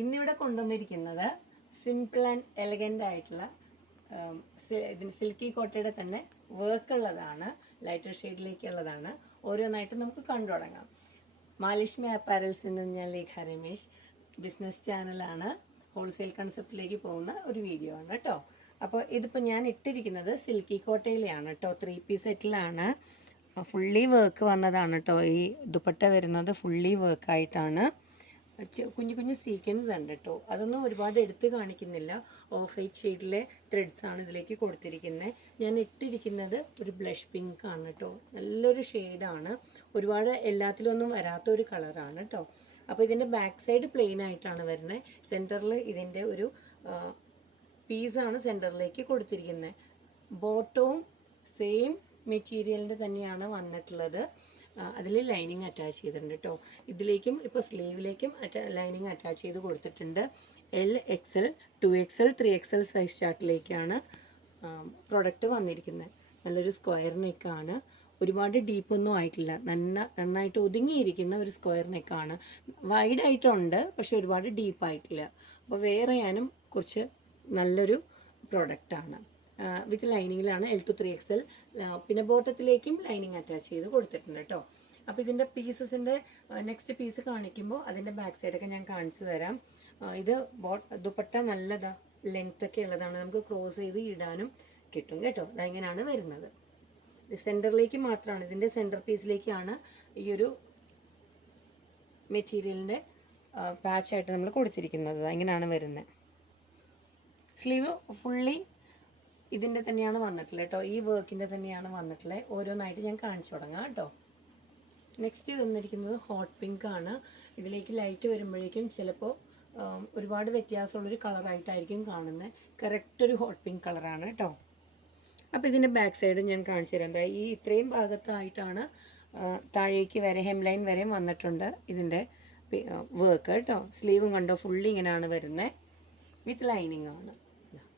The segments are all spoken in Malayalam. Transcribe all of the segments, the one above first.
ഇന്നിവിടെ കൊണ്ടുവന്നിരിക്കുന്നത് സിമ്പിൾ ആൻഡ് എലഗൻ്റ് ആയിട്ടുള്ള ഇതിന് സിൽക്കി കോട്ടയുടെ തന്നെ വർക്ക് ഉള്ളതാണ്, ലൈറ്റർ ഷെയ്ഡിലേക്കുള്ളതാണ്. ഓരോന്നായിട്ട് നമുക്ക് കണ്ടു തുടങ്ങാം. മാലിഷ്മി അപ്പാരൽസിൽ നിന്ന് ഞാൻ ലേഖ രമേശ്. ബിസിനസ് ചാനലാണ്, ഹോൾസെയിൽ കൺസെപ്റ്റിലേക്ക് പോകുന്ന ഒരു വീഡിയോ ആണ് കേട്ടോ. അപ്പോൾ ഇതിപ്പോൾ ഞാൻ ഇട്ടിരിക്കുന്നത് സിൽക്കി കോട്ടയിലാണ് കേട്ടോ. 3 പീസ് സെറ്റിലാണ്. ഫുള്ളി വർക്ക് വന്നതാണ് കേട്ടോ. ഈ ദുപ്പട്ട വരുന്നത് ഫുള്ളി വർക്കായിട്ടാണ്. കുഞ്ഞു കുഞ്ഞു സീക്വൻസ് ഉണ്ട് കേട്ടോ. അതൊന്നും ഒരുപാട് എടുത്ത് കാണിക്കുന്നില്ല. ഓഫ് വൈറ്റ് ഷെയ്ഡിലെ ത്രെഡ്സ് ആണ് ഇതിലേക്ക് കൊടുത്തിരിക്കുന്നത്. ഞാൻ ഇട്ടിരിക്കുന്നത് ഒരു ബ്ലഷ് പിങ്ക് ആണ് കേട്ടോ. നല്ലൊരു ഷെയ്ഡാണ്. ഒരുപാട് എല്ലാത്തിലൊന്നും വരാത്ത ഒരു കളറാണ് കേട്ടോ. അപ്പോൾ ഇതിൻ്റെ ബാക്ക് സൈഡ് പ്ലെയിൻ ആയിട്ടാണ് വരുന്നത്. സെൻറ്ററിൽ ഇതിൻ്റെ ഒരു പീസാണ് സെൻറ്ററിലേക്ക് കൊടുത്തിരിക്കുന്നത്. ബോട്ടവും സെയിം മെറ്റീരിയലിൻ്റെ തന്നെയാണ് വന്നിട്ടുള്ളത്. അതിൽ ലൈനിങ് അറ്റാച്ച് ചെയ്തിട്ടുണ്ട് കേട്ടോ. ഇതിലേക്കും ഇപ്പോൾ സ്ലീവിലേക്കും ലൈനിങ് അറ്റാച്ച് ചെയ്ത് കൊടുത്തിട്ടുണ്ട്. L, XL, 2XL, 3XL size ചാർട്ടിലേക്കാണ് പ്രൊഡക്റ്റ് വന്നിരിക്കുന്നത്. നല്ലൊരു സ്ക്വയർ നെക്കാണ്. ഒരുപാട് ഡീപ്പൊന്നും ആയിട്ടില്ല. നന്നായിട്ട് ഒതുങ്ങിയിരിക്കുന്ന ഒരു സ്ക്വയർ നെക്കാണ്. വൈഡായിട്ടുണ്ട്, പക്ഷെ ഒരുപാട് ഡീപ്പായിട്ടില്ല. അപ്പോൾ വെയർ ചെയ്യാനും കുറച്ച് നല്ലൊരു പ്രൊഡക്റ്റാണ്. വിത്ത് ലൈനിങ്ങിലാണ്. L to 3XL. പിന്നെ ബോട്ടത്തിലേക്കും ലൈനിങ് അറ്റാച്ച് ചെയ്ത് കൊടുത്തിട്ടുണ്ട് കേട്ടോ. അപ്പോൾ ഇതിൻ്റെ പീസസിൻ്റെ നെക്സ്റ്റ് പീസ് കാണിക്കുമ്പോൾ അതിൻ്റെ ബാക്ക് സൈഡൊക്കെ ഞാൻ കാണിച്ചു തരാം. ഇത് ദുപ്പട്ട നല്ലതാ, ലെങ്ത് ഒക്കെ ഉള്ളതാണ്. നമുക്ക് ക്രോസ് ചെയ്ത് ഇടാനും കിട്ടും കേട്ടോ. അതിങ്ങനെയാണ് വരുന്നത്. സെൻറ്ററിലേക്ക് മാത്രമാണ്, ഇതിൻ്റെ സെൻറ്റർ പീസിലേക്കാണ് ഈ ഒരു മെറ്റീരിയലിൻ്റെ പാച്ചായിട്ട് നമ്മൾ കൊടുത്തിരിക്കുന്നത്. ഇങ്ങനെയാണ് വരുന്നത്. സ്ലീവ് ഫുള്ളി ഇതിൻ്റെ തന്നെയാണ് വന്നിട്ടുള്ളത് കേട്ടോ. ഈ വർക്കിൻ്റെ തന്നെയാണ് വന്നിട്ടുള്ളത്. ഓരോന്നായിട്ട് ഞാൻ കാണിച്ചു തുടങ്ങാം കേട്ടോ. നെക്സ്റ്റ് വന്നിരിക്കുന്നത് ഹോട്ട് പിങ്ക് ആണ്. ഇതിലേക്ക് ലൈറ്റ് വരുമ്പോഴേക്കും ചിലപ്പോൾ ഒരുപാട് വ്യത്യാസമുള്ളൊരു കളറായിട്ടായിരിക്കും കാണുന്നത്. കറക്റ്റ് ഒരു ഹോട്ട് പിങ്ക് കളറാണ് കേട്ടോ. അപ്പോൾ ഇതിൻ്റെ ബാക്ക് സൈഡ് ഞാൻ കാണിച്ചു തരാം. എന്താ ഈ ഇത്രയും ഭാഗത്തായിട്ടാണ് താഴേക്ക് വരെ ഹെംലൈൻ വരെയും വന്നിട്ടുണ്ട് ഇതിൻ്റെ വർക്ക് കേട്ടോ. സ്ലീവും കണ്ടോ, ഫുള്ളി ഇങ്ങനെയാണ് വരുന്നത്. വിത്ത് ലൈനിങ് ആണ്.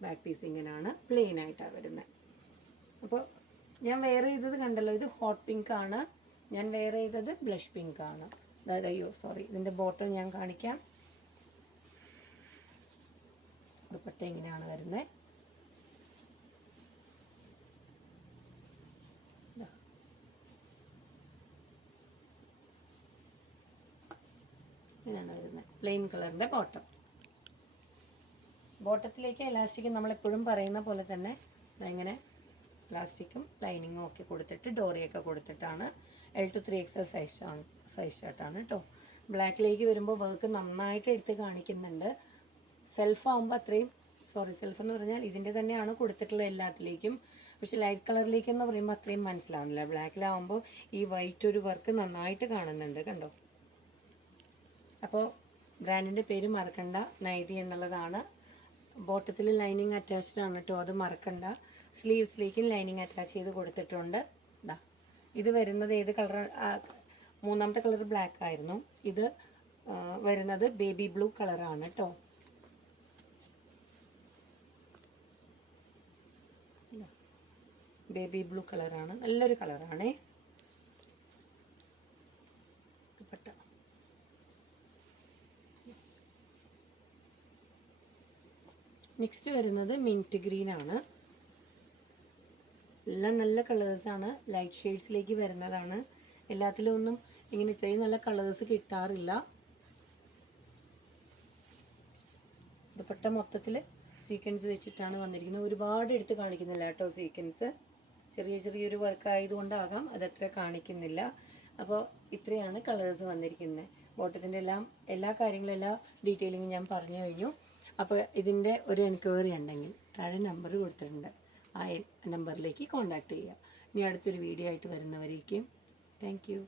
ബാക്ക് പീസ് ഇങ്ങനെയാണ്, പ്ലെയിൻ ആയിട്ടാണ് വരുന്നത്. അപ്പോൾ ഞാൻ വെയർ ചെയ്തത് കണ്ടല്ലോ, ഇത് ഹോട്ട് പിങ്ക് ആണ്. ഞാൻ വെയർ ചെയ്തത് ബ്ലഷ് പിങ്ക് ആണ്. അതായത് ഇതിൻ്റെ ബോട്ടം ഞാൻ കാണിക്കാം. ദുപ്പട്ട ഇങ്ങനെയാണ് വരുന്നത്. ഇങ്ങനെയാണ് വരുന്നത്. പ്ലെയിൻ കളറിൻ്റെ ബോട്ടം. ബോട്ടത്തിലേക്ക് എലാസ്റ്റിക് നമ്മളെപ്പോഴും പറയുന്ന പോലെ തന്നെ ഇങ്ങനെ എലാസ്റ്റിക്കും ലൈനിങ്ങും ഒക്കെ കൊടുത്തിട്ട് ഡോറിയൊക്കെ കൊടുത്തിട്ടാണ്. L to 3XL സൈസ് ഷർട്ടാണ് കേട്ടോ. ബ്ലാക്കിലേക്ക് വരുമ്പോൾ വർക്ക് നന്നായിട്ട് എടുത്ത് കാണിക്കുന്നുണ്ട്. സെൽഫ് ആകുമ്പോൾ അത്രയും സെൽഫ് എന്ന് പറഞ്ഞാൽ ഇതിൻ്റെ തന്നെയാണ് കൊടുത്തിട്ടുള്ളത് എല്ലാത്തിലേക്കും. പക്ഷെ ലൈറ്റ് കളറിലേക്ക് എന്ന് പറയുമ്പോൾ അത്രയും മനസ്സിലാവുന്നില്ല. ബ്ലാക്കിലാവുമ്പോൾ ഈ വൈറ്റ് ഒരു വർക്ക് നന്നായിട്ട് കാണുന്നുണ്ട് കണ്ടോ. അപ്പോൾ ബ്രാൻഡിൻ്റെ പേര് മറക്കണ്ട, നൈതി എന്നുള്ളതാണ്. ബോട്ടത്തിൽ ലൈനിങ് അറ്റാച്ച്ഡ് ആണ് കേട്ടോ, അത് മറക്കണ്ട. സ്ലീവ്സിലേക്കും ലൈനിങ് അറ്റാച്ച് ചെയ്ത് കൊടുത്തിട്ടുണ്ട്. ഇതാ ഇത് വരുന്നത് ഏത് കളർ? മൂന്നാമത്തെ കളർ ബ്ലാക്ക് ആയിരുന്നു. ഇത് വരുന്നത് ബേബി ബ്ലൂ കളറാണ് കേട്ടോ. ബേബി ബ്ലൂ കളറാണ്, നല്ലൊരു കളറാണേ. ദുപ്പട്ട നെക്സ്റ്റ് വരുന്നത് മിൻറ്റ് ഗ്രീൻ ആണ്. എല്ലാം നല്ല കളേഴ്സാണ്, ലൈറ്റ് ഷെയ്ഡ്സിലേക്ക് വരുന്നതാണ്. എല്ലാത്തിലും ഒന്നും ഇങ്ങനെ ഇത്രയും നല്ല കളേഴ്സ് കിട്ടാറില്ല. ദുപ്പട്ട മൊത്തത്തിൽ സീക്വൻസ് വെച്ചിട്ടാണ് വന്നിരിക്കുന്നത്. ഒരുപാട് എടുത്ത് കാണിക്കുന്നില്ല കേട്ടോ. സീക്വൻസ് ചെറിയൊരു വർക്ക് ആയതുകൊണ്ടാകാം അതത്ര കാണിക്കുന്നില്ല. അപ്പോൾ ഇത്രയാണ് കളേഴ്സ് വന്നിരിക്കുന്നത്. ബോട്ടത്തിൻ്റെ എല്ലാ കാര്യങ്ങളും, എല്ലാ ഡീറ്റെയിലിങ്ങും ഞാൻ പറഞ്ഞു കഴിഞ്ഞു. അപ്പോൾ ഇതിൻ്റെ ഒരു എൻക്വയറി ഉണ്ടെങ്കിൽ താഴെ നമ്പർ കൊടുത്തിട്ടുണ്ട്. ആ നമ്പറിലേക്ക് കോൺടാക്റ്റ് ചെയ്യുക. ഇനി അടുത്തൊരു വീഡിയോ ആയിട്ട് വരുന്നവരേക്കും താങ്ക് യു.